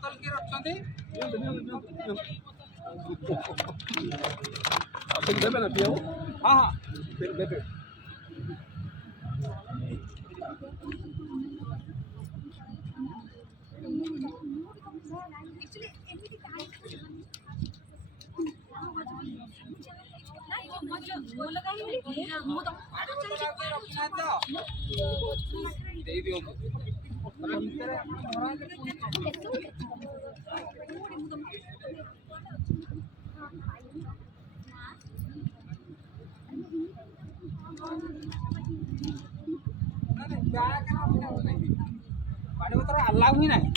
बोतल की रखछंती आप देबे ना पियो। हां हां फिर देबे। दे दियो ଭିତରେ ଆପଣ ପାଣି ବୋତଲ ଆଲାଉ ହିଁ ନାହିଁ।